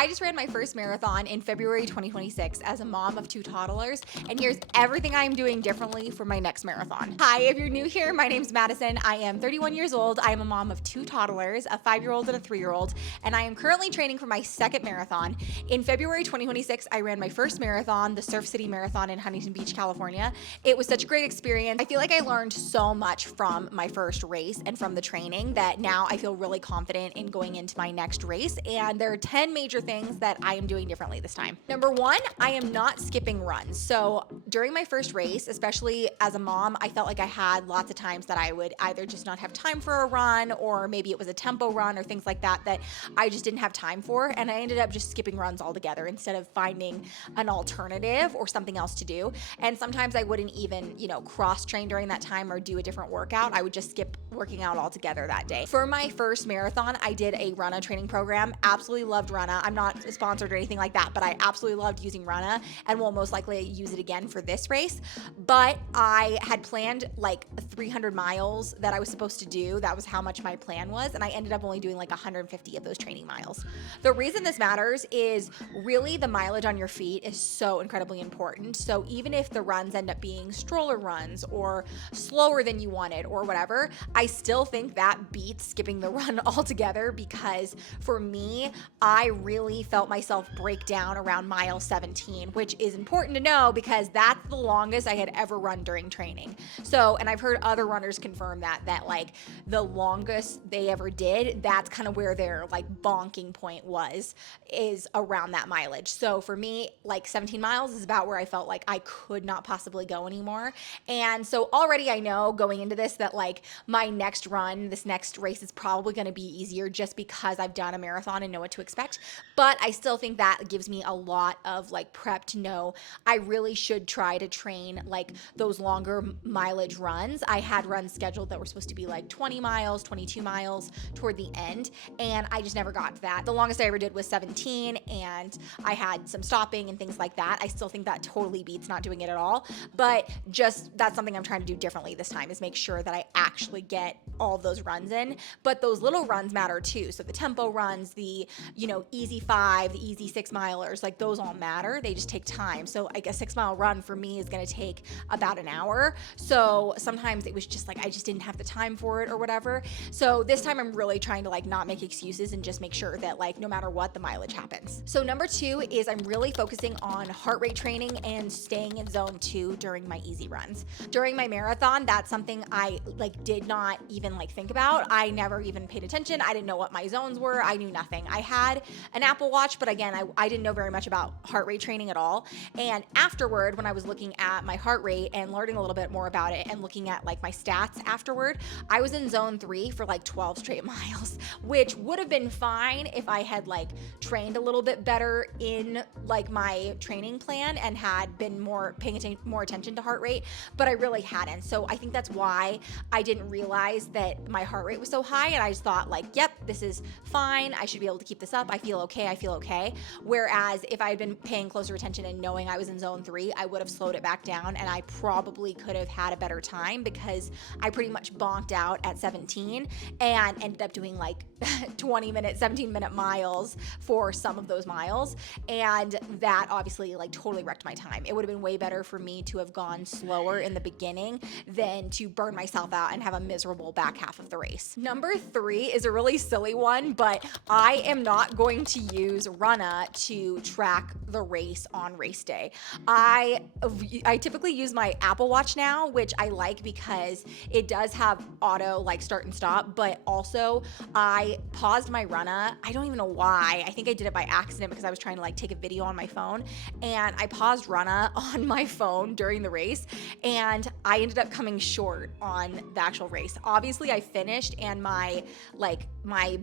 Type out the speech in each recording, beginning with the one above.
I just ran my first marathon in February 2026 as a mom of 2 toddlers, and here's everything I'm doing differently for my next marathon. Hi, if you're new here, my name's Madison. I am 31 years old. I am a mom of 2 toddlers, a 5-year-old and a 3-year-old, and I am currently training for my second marathon. In February 2026, I ran my first marathon, the Surf City Marathon in Huntington Beach, California. It was such a great experience. I feel like I learned so much from my first race and from the training that now I feel really confident in going into my next race, and there are 10 major things that I am doing differently this time. Number 1, I am not skipping runs. So during my first race, especially as a mom, I felt like I had lots of times that I would either just not have time for a run, or maybe it was a tempo run or things like that that I just didn't have time for, and I ended up just skipping runs altogether instead of finding an alternative or something else to do. And sometimes I wouldn't even, cross train during that time or do a different workout. I would just skip working out altogether that day. For my first marathon, I did a Runna training program. Absolutely loved Runna. I'm not sponsored or anything like that, but I absolutely loved using Runna and will most likely use it again for this race. But I had planned like 300 miles that I was supposed to do. That was how much my plan was, and I ended up only doing like 150 of those training miles. The reason this matters is really the mileage on your feet is so incredibly important. So even if the runs end up being stroller runs or slower than you wanted or whatever, I still think that beats skipping the run altogether, because for me, I really felt myself break down around mile 17, which is important to know because that's the longest I had ever run during training. So, and I've heard other runners confirm that like the longest they ever did, that's kind of where their like bonking point is around that mileage. So for me, like 17 miles is about where I felt like I could not possibly go anymore. And so already I know going into this that like my next run, this next race is probably going to be easier just because I've done a marathon and know what to expect. But I still think that gives me a lot of like prep to know I really should try to train like those longer mileage runs. I had runs scheduled that were supposed to be like 20 miles, 22 miles toward the end, and I just never got to that. The longest I ever did was 17, and I had some stopping and things like that. I still think that totally beats not doing it at all, but just that's something I'm trying to do differently this time, is make sure that I actually get all of those runs in. But those little runs matter too. So the tempo runs, the easy 5, the easy 6 milers, like those all matter. They just take time. So like a 6-mile run for me is going to take about an hour. So sometimes it was just like I just didn't have the time for it or whatever. So this time I'm really trying to like not make excuses and just make sure that like no matter what, the mileage happens. So number 2 is I'm really focusing on heart rate training and staying in zone 2 during my easy runs. During my marathon, that's something I like did not even like think about. I never even paid attention. I didn't know what my zones were. I knew nothing. I had an Apple Watch, but again, I didn't know very much about heart rate training at all. And afterward, when I was looking at my heart rate and learning a little bit more about it and looking at like my stats afterward, I was in zone 3 for like 12 straight miles, which would have been fine if I had like trained a little bit better in like my training plan and had been paying more attention to heart rate, but I really hadn't. So I think that's why I didn't realize that my heart rate was so high, and I just thought like, yep, this is fine. I should be able to keep this up. I feel okay. Whereas if I had been paying closer attention and knowing I was in zone 3, I would have slowed it back down, and I probably could have had a better time because I pretty much bonked out at 17 and ended up doing like 17-minute miles for some of those miles. And that obviously like totally wrecked my time. It would have been way better for me to have gone slower in the beginning than to burn myself out and have a miserable back half of the race. Number 3 is a really silly one, but I am not going to use Runna to track the race on race day. I typically use my Apple Watch now, which I like because it does have auto like start and stop, but also I paused my Runna. I don't even know why. I think I did it by accident because I was trying to like take a video on my phone, and I paused Runna on my phone during the race, and I ended up coming short on the actual race. Obviously I finished, and my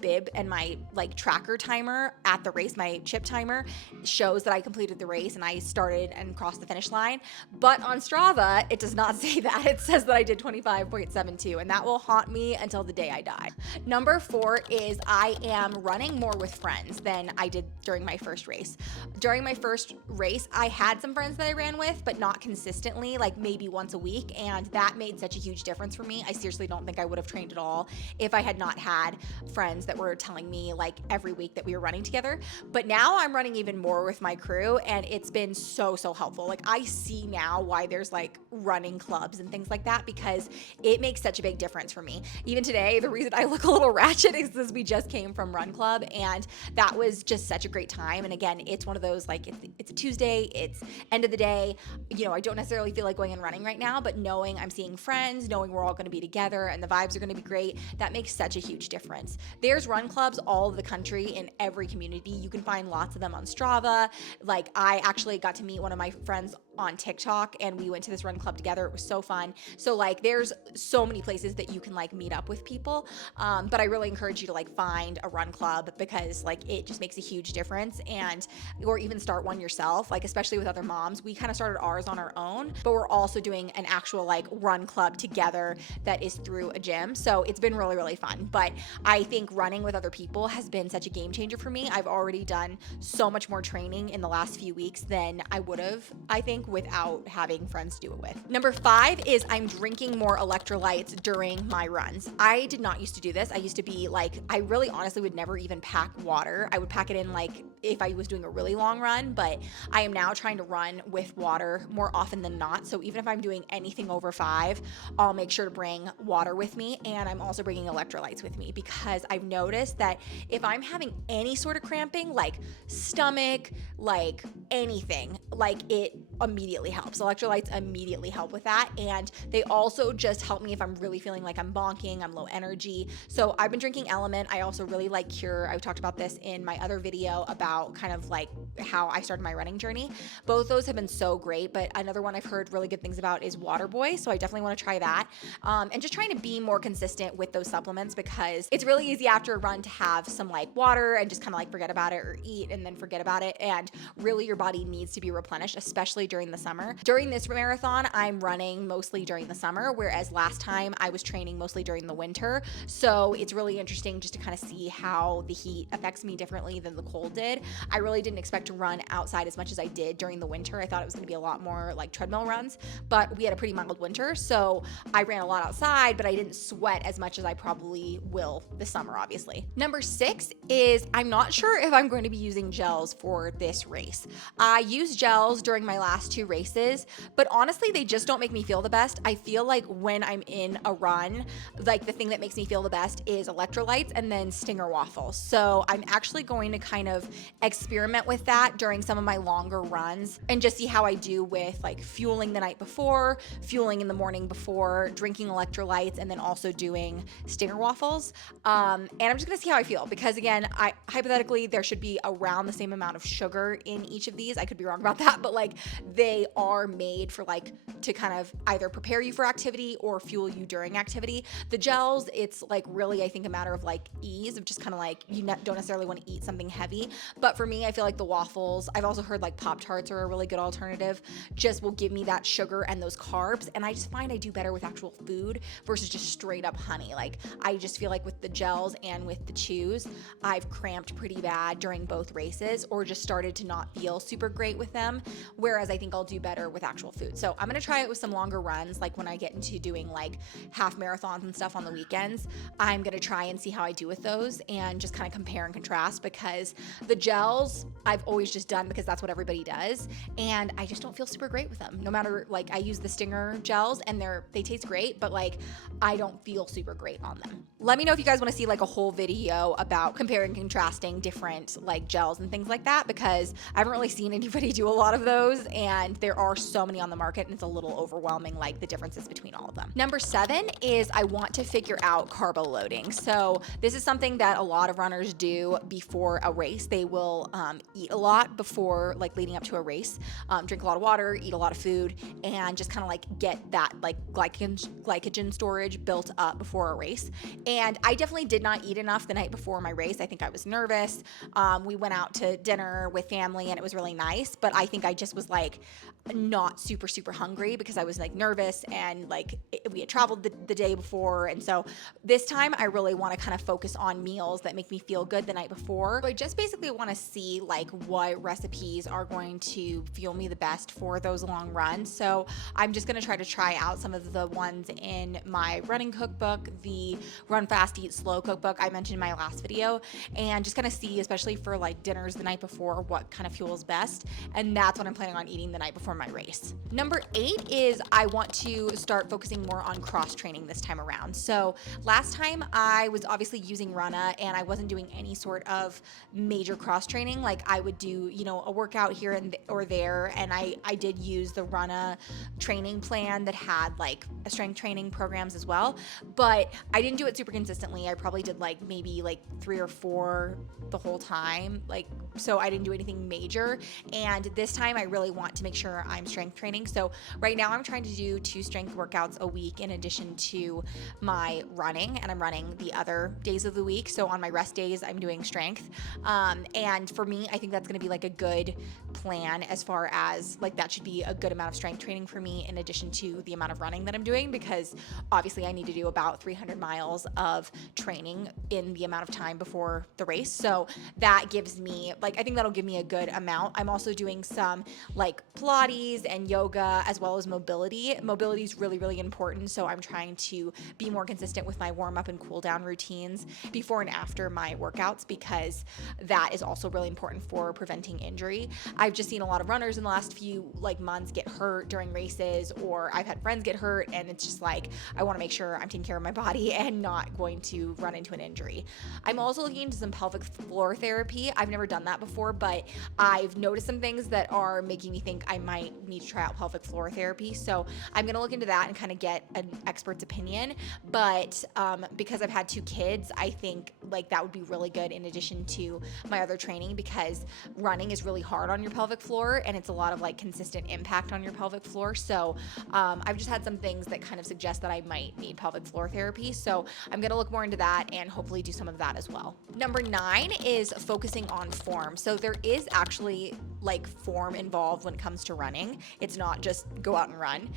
bib and my like tracker timer at the race, my chip timer, shows that I completed the race and I started and crossed the finish line. But on Strava, it does not say that. It says that I did 25.72, and that will haunt me until the day I die. Number 4 is I am running more with friends than I did during my first race. During my first race, I had some friends that I ran with, but not consistently, like maybe once a week. week, and that made such a huge difference for me. I seriously don't think I would have trained at all if I had not had friends that were telling me like every week that we were running together. But now I'm running even more with my crew, and it's been so helpful. Like I see now why there's like running clubs and things like that, because it makes such a big difference for me. Even today, the reason I look a little ratchet is because we just came from run club, and that was just such a great time. And again, it's one of those like it's a Tuesday, it's end of the day, you know, I don't necessarily feel like going and running right now, but knowing I'm seeing friends, knowing we're all going to be together and the vibes are going to be great, that makes such a huge difference. There's run clubs all over the country in every community. You can find lots of them on Strava. Like I actually got to meet one of my friends on TikTok, and we went to this run club together. It was so fun. So like there's so many places that you can like meet up with people. But I really encourage you to like find a run club, because like it just makes a huge difference. And or even start one yourself, like especially with other moms. We kind of started ours on our own, but we're also doing an actual like run club together that is through a gym. So it's been really fun. But I think running with other people has been such a game changer for me. I've already done so much more training in the last few weeks than I would have, I think, without having friends to do it with. Number 5 is I'm drinking more electrolytes during my runs. I did not used to do this. I used to be like, I really honestly would never even pack water. I would pack it in like if I was doing a really long run, but I am now trying to run with water more often than not. So even if I'm doing anything over 5, I'll make sure to bring water with me, and I'm also bringing electrolytes with me, because I've noticed that if I'm having any sort of cramping, like stomach, like anything, like it immediately helps. Electrolytes immediately help with that, and they also just help me if I'm really feeling like I'm bonking, I'm low energy. So I've been drinking Element. I also really like Cure. I talked about this in my other video about kind of like how I started my running journey. Both those have been so great, but another one I've heard really good things about is Waterboy, so I definitely want to try that. And just trying to be more consistent with those supplements, because it's really easy after a run to have some like water and just kind of like forget about it, or eat and then forget about it, and really your body needs to be replenished, especially during the summer. During this marathon, I'm running mostly during the summer, whereas last time I was training mostly during the winter. So it's really interesting just to kind of see how the heat affects me differently than the cold did. I really didn't expect to run outside as much as I did during the winter. I thought it was going to be a lot more like treadmill runs, but we had a pretty mild winter, so I ran a lot outside, but I didn't sweat as much as I probably will this summer, obviously. Number 6 is I'm not sure if I'm going to be using gels for this race. I used gels during my last 2 races, but honestly, they just don't make me feel the best. I feel like when I'm in a run, like the thing that makes me feel the best is electrolytes and then Stinger waffles. So I'm actually going to kind of experiment with that during some of my longer runs and just see how I do with like fueling the night before, fueling in the morning before, drinking electrolytes, and then also doing Stinger waffles. And I'm just gonna see how I feel, because again, hypothetically there should be around the same amount of sugar in each of these. I could be wrong about that, but like they are made for like to kind of either prepare you for activity or fuel you during activity. The gels, it's like really I think a matter of like ease, of just kind of like you don't necessarily want to eat something heavy. But for me, I feel like the waffles, I've also heard like Pop-Tarts are a really good alternative, just will give me that sugar and those carbs, and I just find I do better with actual food versus just straight up honey. Like I just feel like with the gels and with the chews, I've cramped pretty bad during both races, or just started to not feel super great with them, whereas I think I'll do better with actual food. So I'm gonna try it with some longer runs, like when I get into doing like half marathons and stuff on the weekends. I'm gonna try and see how I do with those and just kind of compare and contrast, because the gels I've always just done because that's what everybody does, and I just don't feel super great with them. No matter, like I use the Stinger gels and they taste great, but like I don't feel super great on them. Let me know if you guys want to see like a whole video about comparing and contrasting different like gels and things like that, because I haven't really seen anybody do a lot of those, and there are so many on the market and it's a little overwhelming, like the differences between all of them. Number 7 is I want to figure out carbo loading. So this is something that a lot of runners do before a race. They will eat a lot before, like leading up to a race, drink a lot of water, eat a lot of food, and just kind of like get that like glycogen storage built up before a race. And I definitely did not eat enough the night before my race. I think I was nervous. We went out to dinner with family and it was really nice, but I think I just was like like not super hungry because I was like nervous and like we had traveled the day before. And so this time I really want to kind of focus on meals that make me feel good the night before. So I just basically want to see like what recipes are going to fuel me the best for those long runs. So I'm just going to try out some of the ones in my running cookbook, the Run Fast Eat Slow cookbook I mentioned in my last video, and just kind of see, especially for like dinners the night before, what kind of fuels best. And that's what I'm planning on eating the night before my race. Number 8 is I want to start focusing more on cross training this time around. So last time I was obviously using Runna and I wasn't doing any sort of major cross training. Like I would do, you know, a workout here and or there, and I did use the Runna training plan that had like a strength training programs as well, but I didn't do it super consistently. I probably did like maybe like 3 or 4 the whole time, like, so I didn't do anything major. And this time I really want to make sure I'm strength training. So right now I'm trying to do 2 strength workouts a week in addition to my running, and I'm running the other days of the week. So on my rest days I'm doing strength, and for me I think that's going to be like a good plan, as far as like that should be a good amount of strength training for me in addition to the amount of running that I'm doing, because obviously I need to do about 300 miles of training in the amount of time before the race. So that gives me like, I think that'll give me a good amount. I'm also doing some like Pilates and yoga, as well as mobility. Mobility is really important, so I'm trying to be more consistent with my warm up and cool down routines before and after my workouts, because that is also really important for preventing injury. I've just seen a lot of runners in the last few like months get hurt during races, or I've had friends get hurt, and it's just like I want to make sure I'm taking care of my body and not going to run into an injury. I'm also looking into some pelvic floor therapy. I've never done that before, but I've noticed some things that are making me think I might need to try out pelvic floor therapy. So I'm going to look into that and kind of get an expert's opinion. But because I've had 2 kids, I think like that would be really good in addition to my other training, because running is really hard on your pelvic floor and it's a lot of like consistent impact on your pelvic floor. So I've just had some things that kind of suggest that I might need pelvic floor therapy. So I'm going to look more into that and hopefully do some of that as well. Number 9 is focusing on form. So there is actually like form involved when it comes to running. It's not just go out and run.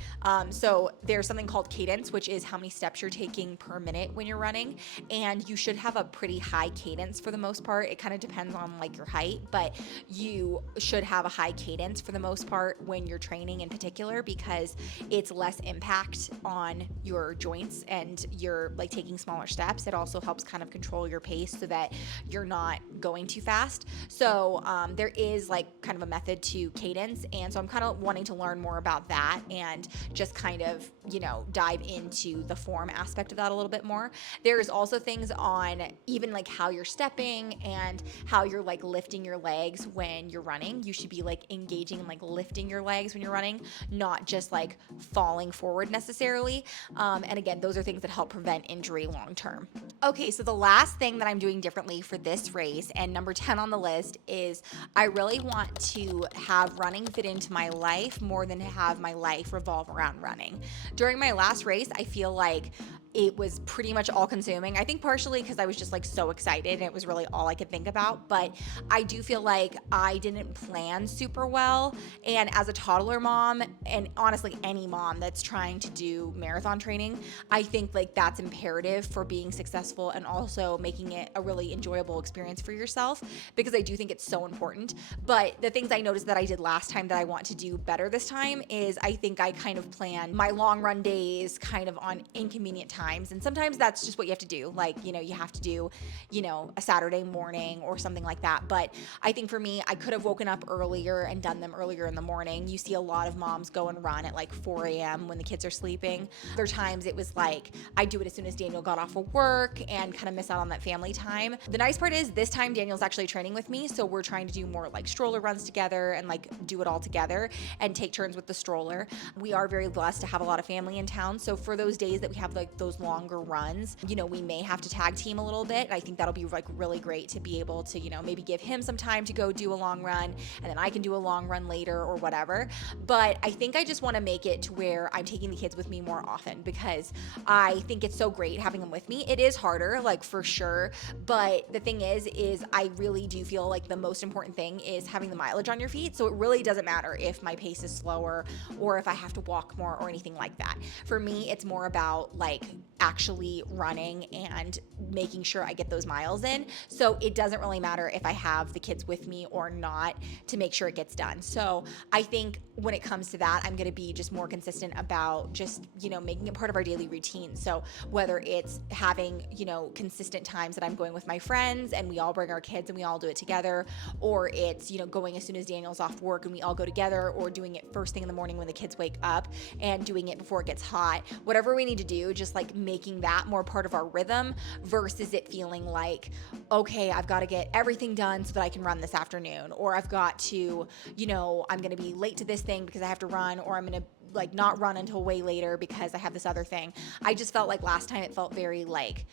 So there's something called cadence, which is how many steps you're taking per minute when you're running. And you should have a pretty high cadence for the most part. It kind of depends on like your height, but you should have a high cadence for the most part when you're training in particular, because it's less impact on your joints and you're like taking smaller steps. It also helps kind of control your pace so that you're not going too fast. So there is like kind of a method to cadence, and so I'm kind of wanting to learn more about that and just kind of, you know, dive into the form aspect of that a little bit more. There's also things on even like how you're stepping and how you're like lifting your legs when you're running. You should be like engaging and like lifting your legs when you're running, not just like falling forward necessarily. And again, those are things that help prevent injury long term. Okay, so the last thing that I'm doing differently for this race, and number 10 on the list, is I really want to have running fit into my life more than to have my life revolve around running. During my last race, I feel like it was pretty much all consuming. I think partially because I was just like so excited and it was really all I could think about, but I do feel like I didn't plan super well. And as a toddler mom, and honestly any mom that's trying to do marathon training, I think like that's imperative for being successful and also making it a really enjoyable experience for yourself, because I do think it's so important. But the things I noticed that I did last time that I want to do better this time is I think I kind of planned my long run days kind of on inconvenient times. And sometimes that's just what you have to do. Like, you know, you have to do, you know, a Saturday morning or something like that. But I think for me, I could have woken up earlier and done them earlier in the morning. You see a lot of moms go and run at like 4 a.m. when the kids are sleeping. Other times it was like, I do it as soon as Daniel got off of work and kind of miss out on that family time. The nice part is this time Daniel's actually training with me. So we're trying to do more like stroller runs together and like do it all together and take turns with the stroller. We are very blessed to have a lot of family in town. So for those days that we have like those those longer runs, we may have to tag team a little bit. I think that'll be like really great to be able to, maybe give him some time to go do a long run, and then I can do a long run later or whatever. But I think I just want to make it to where I'm taking the kids with me more often, because I think it's so great having them with me. It is harder, like for sure. But the thing is I really do feel like the most important thing is having the mileage on your feet. So it really doesn't matter if my pace is slower or if I have to walk more or anything like that. For me, it's more about like actually running and making sure I get those miles in. So it doesn't really matter if I have the kids with me or not to make sure it gets done. So I think when it comes to that, I'm going to be just more consistent about just, making it part of our daily routine. So whether it's having, consistent times that I'm going with my friends and we all bring our kids and we all do it together, or it's, going as soon as Daniel's off work and we all go together, or doing it first thing in the morning when the kids wake up and doing it before it gets hot, whatever we need to do, just like making that more part of our rhythm versus it feeling like, okay, I've got to get everything done so that I can run this afternoon, or I've got to, I'm going to be late to this thing because I have to run, or I'm going to like not run until way later because I have this other thing. I just felt like last time it felt very like,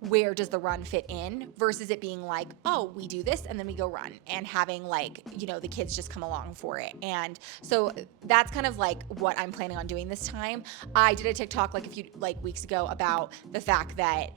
where does the run fit in versus it being like, oh, we do this and then we go run, and having like, the kids just come along for it. And so that's kind of like what I'm planning on doing this time. I did a TikTok like a few weeks ago about the fact that,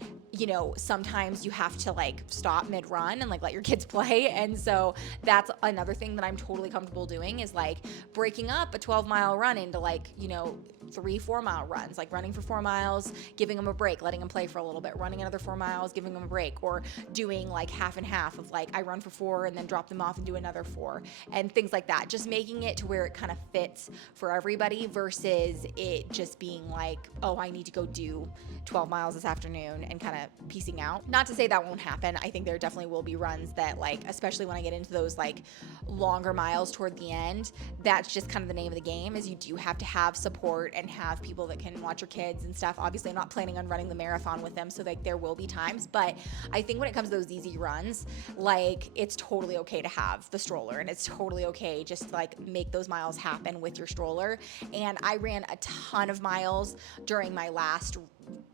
sometimes you have to like stop mid-run and like let your kids play. And so that's another thing that I'm totally comfortable doing, is like breaking up a 12-mile run into like, 3-4 mile runs, like running for 4 miles, giving them a break, letting them play for a little bit, running another 4 miles, giving them a break, or doing like half and half of like I run for 4 and then drop them off and do another 4, and things like that. Just making it to where it kind of fits for everybody versus it just being like, oh, I need to go do 12 miles this afternoon and kind of piecing out. Not to say that won't happen. I think there definitely will be runs that, like, especially when I get into those like longer miles toward the end, that's just kind of the name of the game, is you do have to have support and have people that can watch your kids and stuff. Obviously, I'm not planning on running the marathon with them, so like there will be times, but I think when it comes to those easy runs, like it's totally okay to have the stroller, and it's totally okay just to like make those miles happen with your stroller. And I ran a ton of miles during my last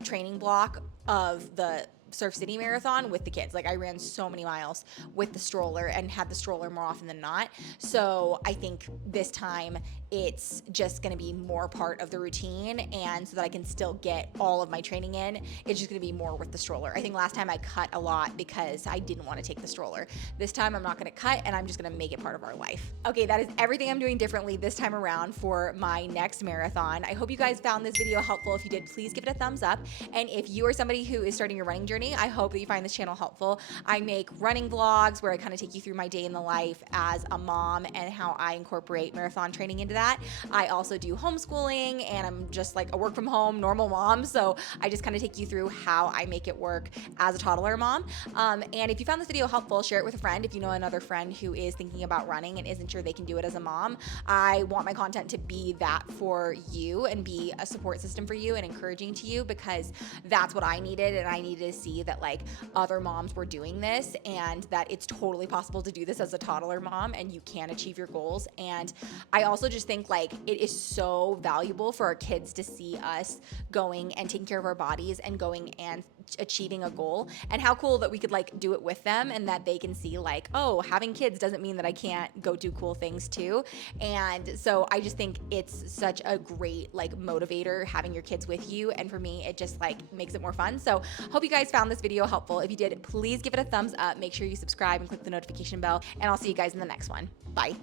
training block of the Surf City Marathon with the kids. Like I ran so many miles with the stroller and had the stroller more often than not. So I think this time it's just going to be more part of the routine, and so that I can still get all of my training in, it's just going to be more with the stroller. I think last time I cut a lot because I didn't want to take the stroller. This time I'm not going to cut, and I'm just going to make it part of our life. Okay, that is everything I'm doing differently this time around for my next marathon. I hope you guys found this video helpful. If you did, please give it a thumbs up. And if you are somebody who is starting your running journey, I hope that you find this channel helpful. I make running vlogs where I kind of take you through my day in the life as a mom and how I incorporate marathon training into that. I also do homeschooling, and I'm just like a work from home normal mom, so I just kind of take you through how I make it work as a toddler mom. And if you found this video helpful, share it with a friend. If you know another friend who is thinking about running and isn't sure they can do it as a mom, I want my content to be that for you and be a support system for you and encouraging to you, because that's what I needed, and I needed to see that like other moms were doing this, and that it's totally possible to do this as a toddler mom, and you can achieve your goals. And I also just think like it is so valuable for our kids to see us going and taking care of our bodies and going and achieving a goal, and how cool that we could like do it with them, and that they can see like, oh, having kids doesn't mean that I can't go do cool things too. And so I just think it's such a great like motivator having your kids with you, and for me it just like makes it more fun. So hope you guys found this video helpful. If you did, please give it a thumbs up, make sure you subscribe and click the notification bell, and I'll see you guys in the next one. Bye.